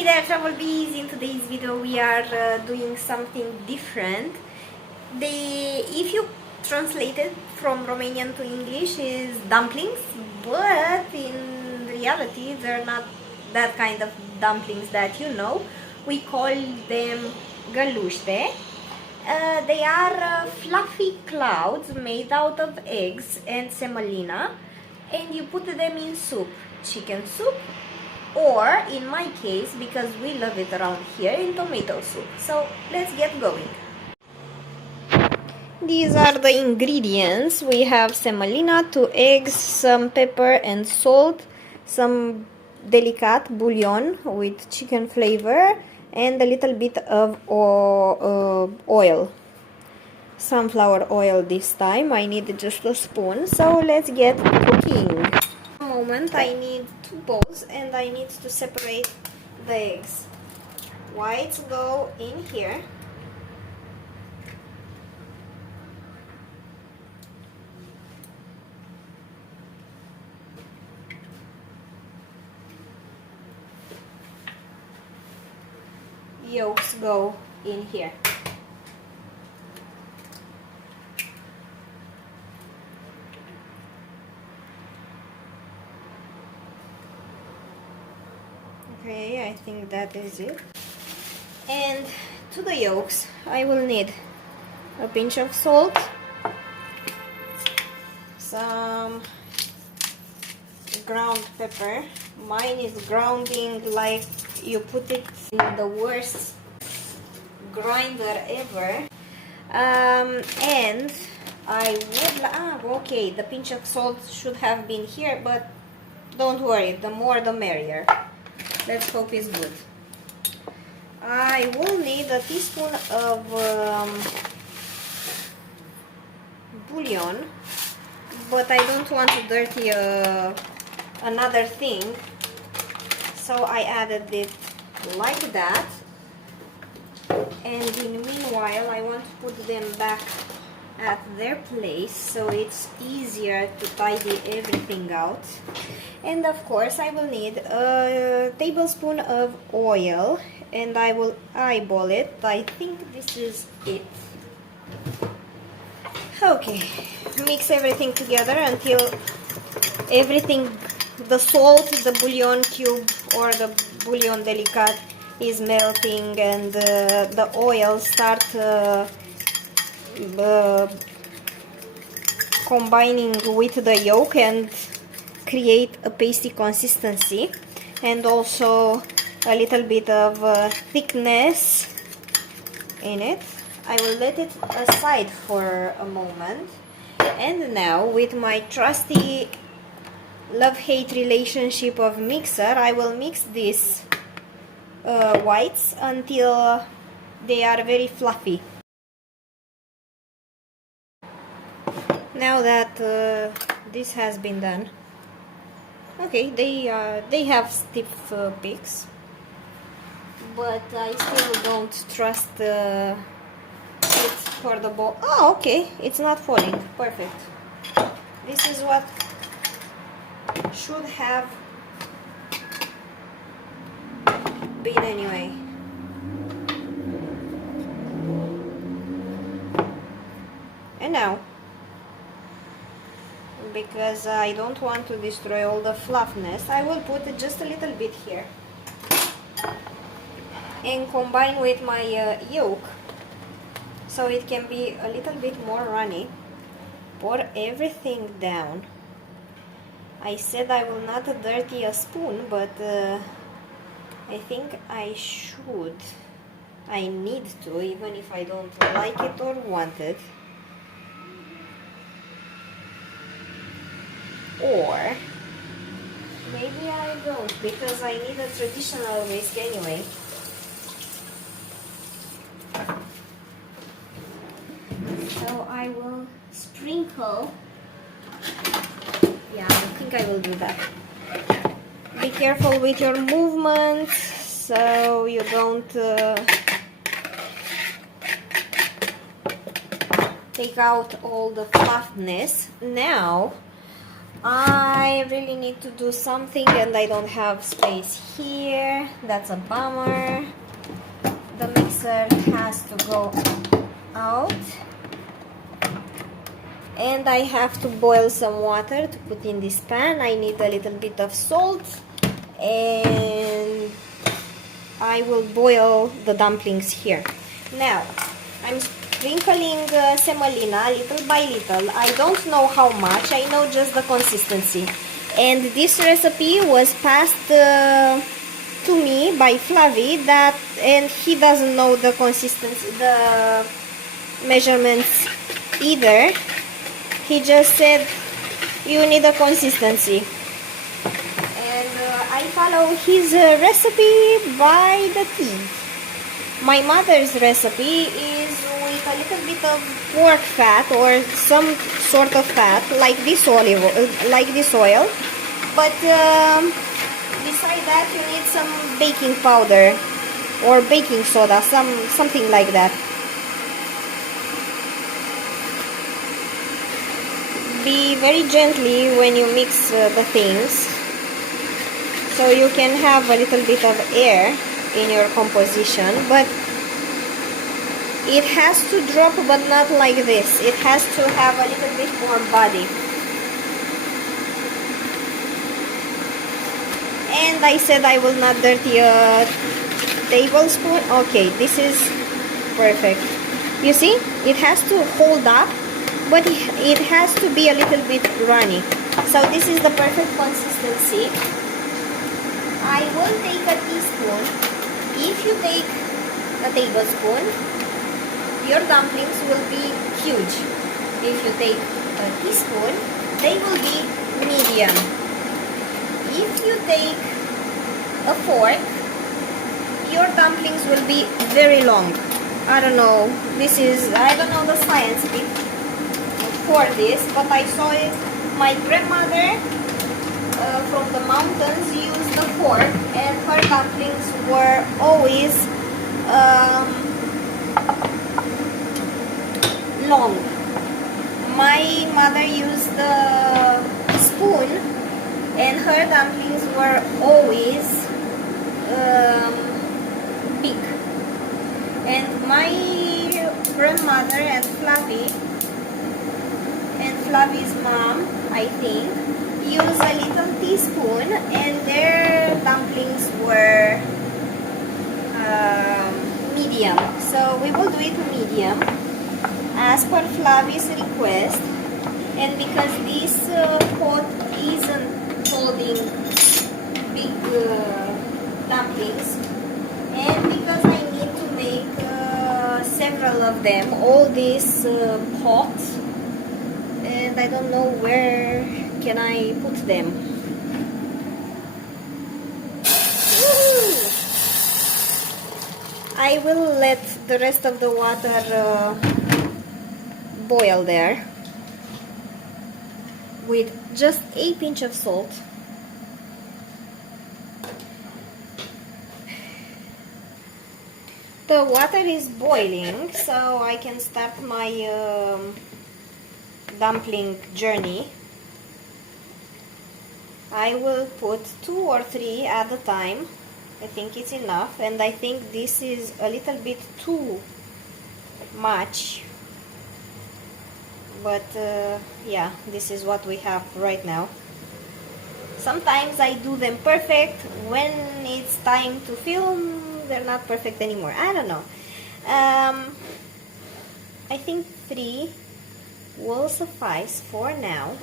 Hey there, Travel Bees! In today's video we are doing something different. If you translate it from Romanian to English, is dumplings, but in reality they're not that kind of dumplings that you know. We call them Găluște. They are fluffy clouds made out of eggs and semolina, and you put them in soup, chicken soup, or in my case, because we love it around here, in tomato soup. So let's get going. These are the ingredients. We have semolina, 2 eggs, some pepper and salt, some delicate bouillon with chicken flavor, and a little bit of oil. Sunflower oil this time. I need just a spoon. So let's get cooking. Moment, I need 2 bowls and I need to separate the eggs. Whites go in here. Yolks go in here. Okay, I think that is it. And to the yolks, I will need a pinch of salt, some ground pepper. Mine is grounding like you put it in the worst grinder ever. And I would, okay, the pinch of salt should have been here, but don't worry, the more the merrier. Let's hope it's good. I will need a teaspoon of bouillon, but I don't want to dirty another thing, so I added it like that. And in the meanwhile, I want to put them back at their place so it's easier to tidy everything out. And of course I will need a tablespoon of oil, and I will eyeball it. I think this is it. Okay, mix everything together until everything, the salt, the bouillon cube or the bouillon delicate is melting, and the oil start combining with the yolk and create a pasty consistency, and also a little bit of thickness in it. I will let it aside for a moment, and now with my trusty love-hate relationship of mixer, I will mix these whites until they are very fluffy. Now that this has been done, okay, they have stiff peaks, but I still don't trust it for the bowl. Oh, okay, it's not falling. Perfect. This is what should have been anyway. And now, because I don't want to destroy all the fluffiness, I will put just a little bit here and combine with my yolk so it can be a little bit more runny. Pour everything down. I said I will not dirty a spoon, but I think I should. I need to, even if I don't like it or want it. Or maybe I don't, because I need a traditional whisk anyway. So I will sprinkle. Yeah, I think I will do that. Be careful with your movements so you don't take out all the fluffiness. Now I really need to do something and I don't have space here. That's a bummer. The mixer has to go out. And I have to boil some water to put in this pan. I need a little bit of salt. And I will boil the dumplings here. Now, I'm sprinkling semolina little by little. I don't know how much, I know just the consistency. And this recipe was passed to me by Flavi, and he doesn't know the consistency, the measurements either. He just said you need a consistency. And I follow his recipe by the T. My mother's recipe is with a little bit of pork fat or some sort of fat, like this oil. But beside that, you need some baking powder or baking soda, something like that. Be very gently when you mix the things, so you can have a little bit of air in your composition, but it has to drop, but not like this. It has to have a little bit more body. And I said I will not dirty a tablespoon. Okay, this is perfect. You see, it has to hold up, but it has to be a little bit runny. So this is the perfect consistency. I will take a teaspoon. If you take a tablespoon, your dumplings will be huge. If you take a teaspoon, they will be medium. If you take a fork, your dumplings will be very long. I don't know. I don't know the science for this, but I saw it. My grandmother from the mountains used the fork, and her dumplings were always long. My mother used the spoon, and her dumplings were always big. And my grandmother and Flavi's mom, I think, used a little teaspoon, and their dumplings were medium. So we will do it medium as per Flavi's request. And because this pot isn't holding big dumplings, and because I need to make several of them, all these pots, and I don't know where can I put them. I will let the rest of the water boil there with just a pinch of salt. The water is boiling, so I can start my dumpling journey. I will put 2 or 3 at a time. I think it's enough, and I think this is a little bit too much, but yeah, this is what we have right now. Sometimes I do them perfect. When it's time to film, they're not perfect anymore. I don't know. I think 3 will suffice for now.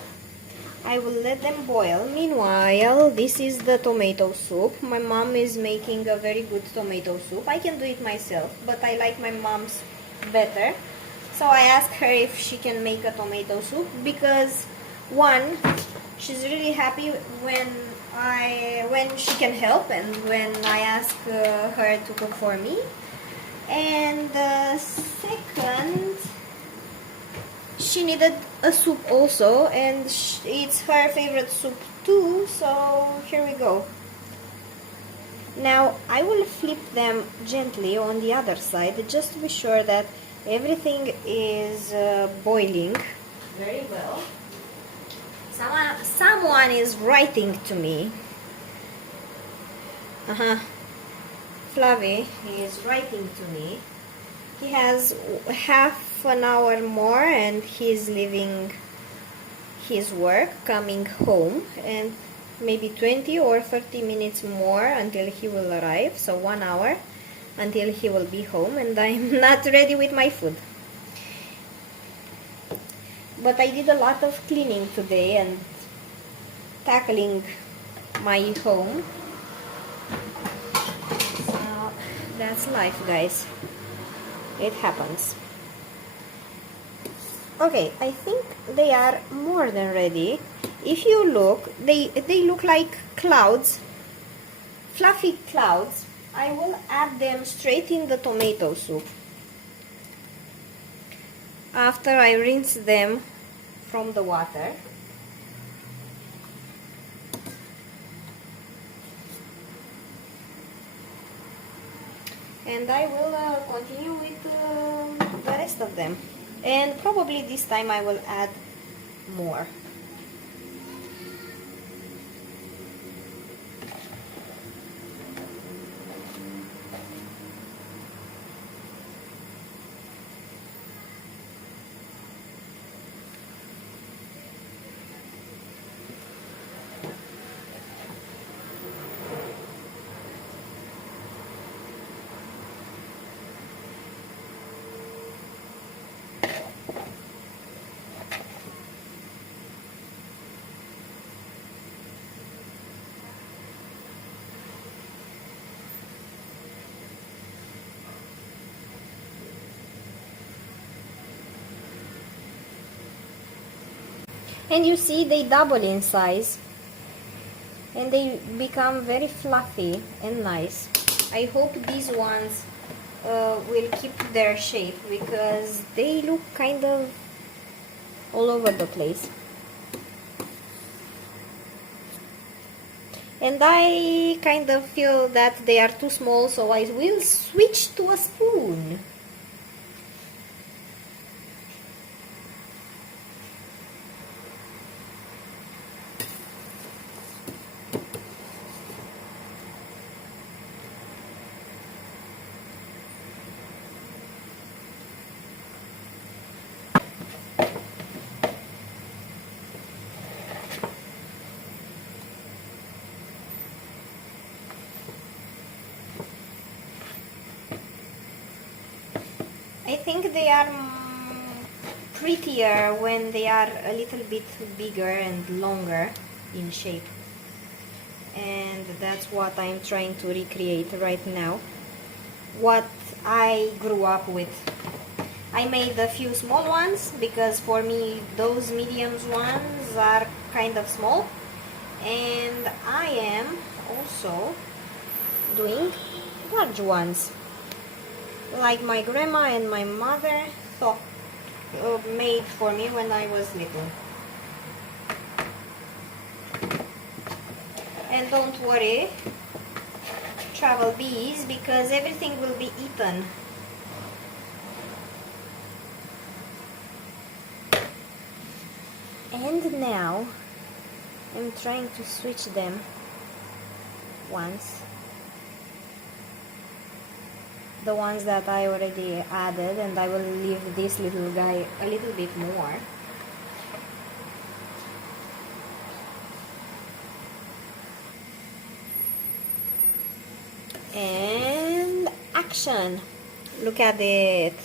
I will let them boil. Meanwhile, this is the tomato soup. My mom is making a very good tomato soup. I can do it myself, but I like my mom's better. So I asked her if she can make a tomato soup, because one, she's really happy when she can help and when I ask her to cook for me. And second, she needed a soup also, and it's her favorite soup too, so here we go. Now I will flip them gently on the other side, just to be sure that everything is boiling very well. Someone is writing to me. Flavie is writing to me. He has half an hour more and he's leaving his work, coming home, and maybe 20 or 30 minutes more until he will arrive, so 1 hour until he will be home, and I'm not ready with my food. But I did a lot of cleaning today and tackling my home. So that's life, guys. It happens. Okay, I think they are more than ready. If you look, they look like clouds, fluffy clouds. I will add them straight in the tomato soup after I rinse them from the water. And I will continue with the rest of them. And probably this time I will add more. And you see, they double in size and they become very fluffy and nice. I hope these ones will keep their shape because they look kind of all over the place. And I kind of feel that they are too small, so I will switch to a spoon. I think they are prettier when they are a little bit bigger and longer in shape. And that's what I'm trying to recreate right now. What I grew up with. I made a few small ones because for me those medium ones are kind of small. And I am also doing large ones, like my grandma and my mother made for me when I was little. And don't worry, travel bees, because everything will be eaten. And now I'm trying to switch them once. The ones that I already added, and I will leave this little guy a little bit more. And action! Look at it.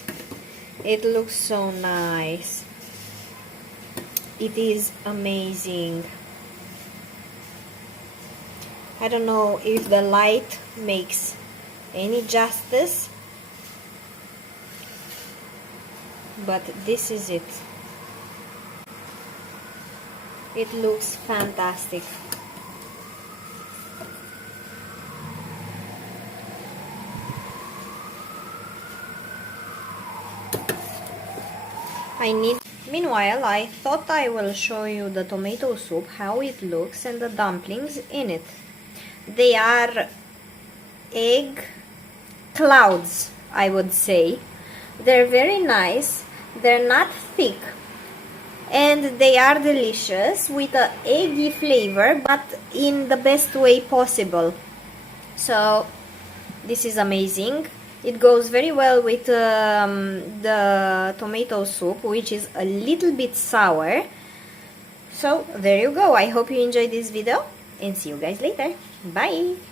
It looks so nice. It is amazing. I don't know if the light makes any justice, but this is it. It looks fantastic. Meanwhile, I thought I will show you the tomato soup, how it looks, and the dumplings in it. They are egg clouds, I would say. They're very nice. They're not thick, and they are delicious with a eggy flavor, but in the best way possible. So this is amazing. It goes very well with the tomato soup, which is a little bit sour. So there you go. I hope you enjoyed this video and see you guys later. Bye!